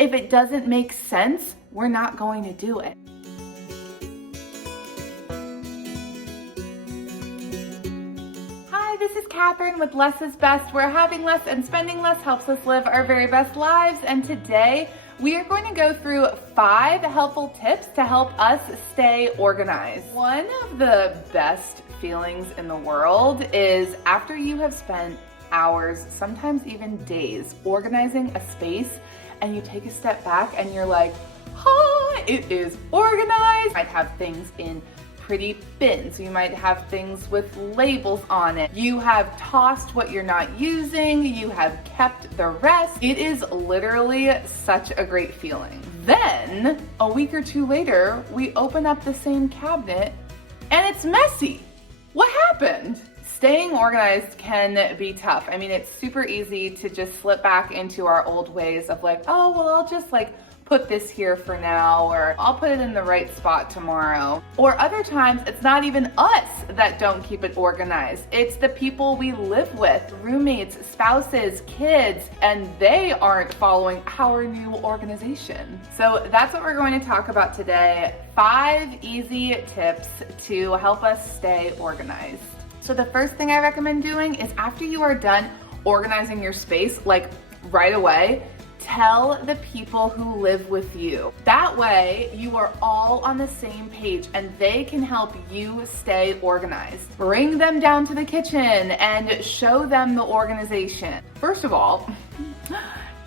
If it doesn't make sense, we're not going to do it. Hi, this is Katherine with Less is Best, where having less and spending less helps us live our very best lives. And today we are going to go through 5 helpful tips to help us stay organized. One of the best feelings in the world is after you have spent hours, sometimes even days, organizing a space, and you take a step back and you're like, it is organized. You might have things in pretty bins. You might have things with labels on it. You have tossed what you're not using. You have kept the rest. It is literally such a great feeling. Then a week or two later, we open up the same cabinet and it's messy. What happened? Staying organized can be tough. I mean, it's super easy to just slip back into our old ways of like, oh, well, I'll just put this here for now, or I'll put it in the right spot tomorrow. Or other times, it's not even us that don't keep it organized. It's the people we live with, roommates, spouses, kids, and they aren't following our new organization. So that's what we're going to talk about today. 5 easy tips to help us stay organized. So the first thing I recommend doing is after you are done organizing your space, right away, tell the people who live with you. That way, you are all on the same page and they can help you stay organized. Bring them down to the kitchen and show them the organization. First of all,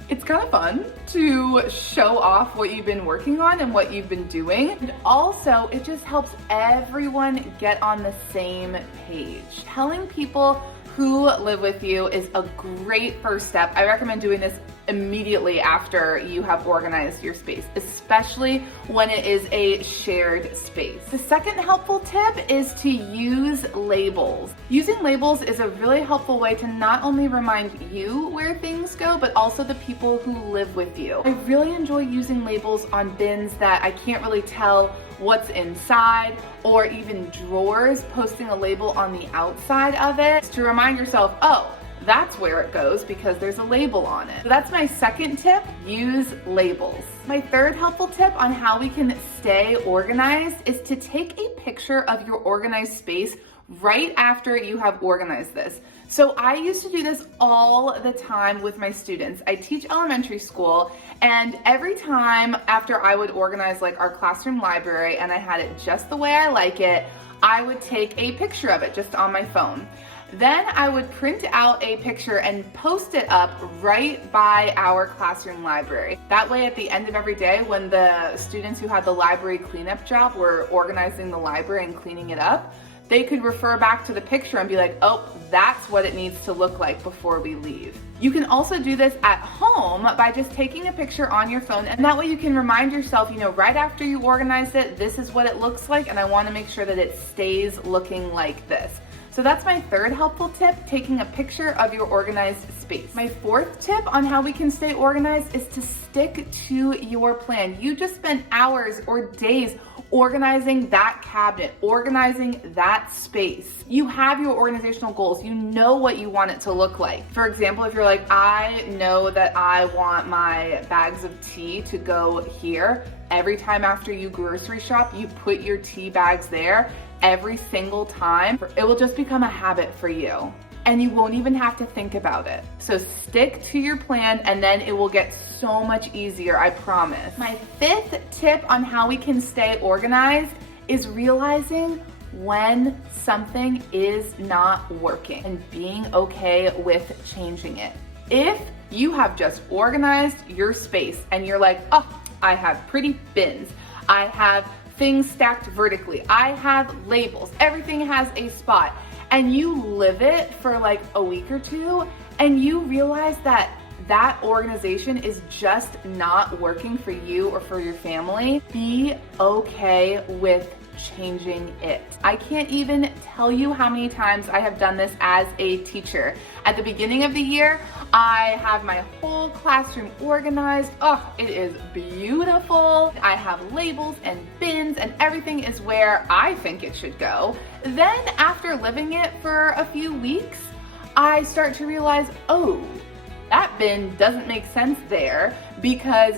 it's kind of fun to show off what you've been working on and what you've been doing. And also, it just helps everyone get on the same page. Telling people who live with you is a great first step. I recommend doing this immediately after you have organized your space, especially when it is a shared space. The second helpful tip is to use labels. Using labels is a really helpful way to not only remind you where things go, but also the people who live with you. I really enjoy using labels on bins that I can't really tell what's inside, or even drawers, posting a label on the outside of it to remind yourself, oh, that's where it goes because there's a label on it. So that's my second tip, use labels. My third helpful tip on how we can stay organized is to take a picture of your organized space right after you have organized this. So I used to do this all the time with my students. I teach elementary school, and every time after I would organize our classroom library and I had it just the way I like it, I would take a picture of it just on my phone. Then I would print out a picture and post it up right by our classroom library. That way at the end of every day, when the students who had the library cleanup job were organizing the library and cleaning it up, they could refer back to the picture and be like, oh, that's what it needs to look like before we leave. You can also do this at home by just taking a picture on your phone, and that way you can remind yourself, right after you organized it, this is what it looks like, and I want to make sure that it stays looking like this. So that's my third helpful tip, taking a picture of your organized space. My fourth tip on how we can stay organized is to stick to your plan. You just spent hours or days organizing that cabinet, organizing that space. You have your organizational goals. You know what you want it to look like. For example, if you're like, I know that I want my bags of tea to go here. Every time after you grocery shop, you put your tea bags there every single time. It will just become a habit for you, and you won't even have to think about it. So stick to your plan, and then it will get so much easier, I promise. My fifth tip on how we can stay organized is realizing when something is not working and being okay with changing it. If you have just organized your space and you're like, oh, I have pretty bins, I have things stacked vertically, I have labels, everything has a spot, and you live it for a week or two, and you realize that that organization is just not working for you or for your family, be okay with changing it. I can't even tell you how many times I have done this as a teacher. At the beginning of the year, I have my whole classroom organized. Oh, it is beautiful. I have labels and bins and everything is where I think it should go. Then after living it for a few weeks, I start to realize, oh, that bin doesn't make sense there because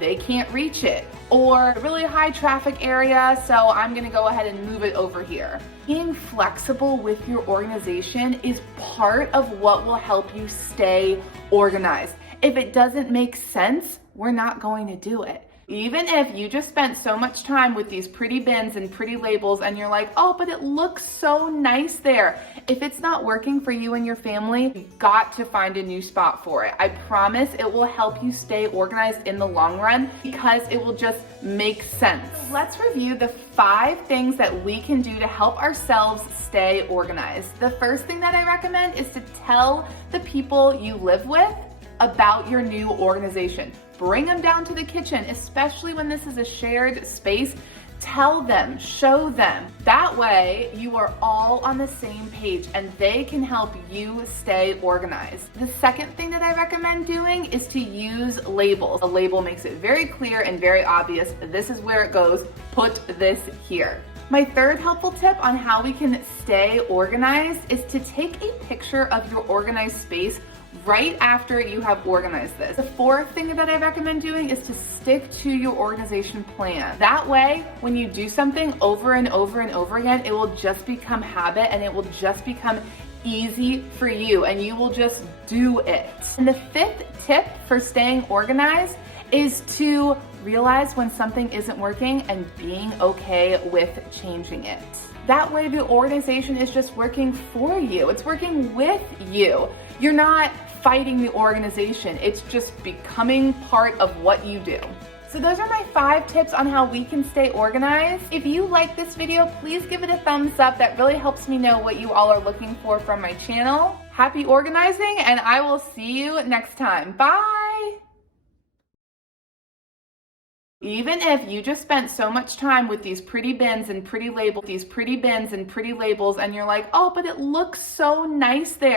they can't reach it, or a really high traffic area, so I'm gonna go ahead and move it over here. Being flexible with your organization is part of what will help you stay organized. If it doesn't make sense, we're not going to do it. Even if you just spent so much time with these pretty bins and pretty labels and you're like, oh, but it looks so nice there. If it's not working for you and your family, you've got to find a new spot for it. I promise it will help you stay organized in the long run because it will just make sense. Let's review the 5 things that we can do to help ourselves stay organized. The first thing that I recommend is to tell the people you live with about your new organization. Bring them down to the kitchen, especially when this is a shared space. Tell them, show them. That way you are all on the same page and they can help you stay organized. The second thing that I recommend doing is to use labels. A label makes it very clear and very obvious. This is where it goes. Put this here. My third helpful tip on how we can stay organized is to take a picture of your organized space right after you have organized this. The fourth thing that I recommend doing is to stick to your organization plan. That way, when you do something over and over and over again, it will just become habit and it will just become easy for you and you will just do it. And the fifth tip for staying organized is to realize when something isn't working and being okay with changing it. That way the organization is just working for you. It's working with you. You're not fighting the organization. It's just becoming part of what you do. So those are my 5 tips on how we can stay organized. If you like this video, please give it a thumbs up. That really helps me know what you all are looking for from my channel. Happy organizing, and I will see you next time. Bye. Even if you just spent so much time with these pretty bins and pretty labels, and you're like, oh, but it looks so nice there.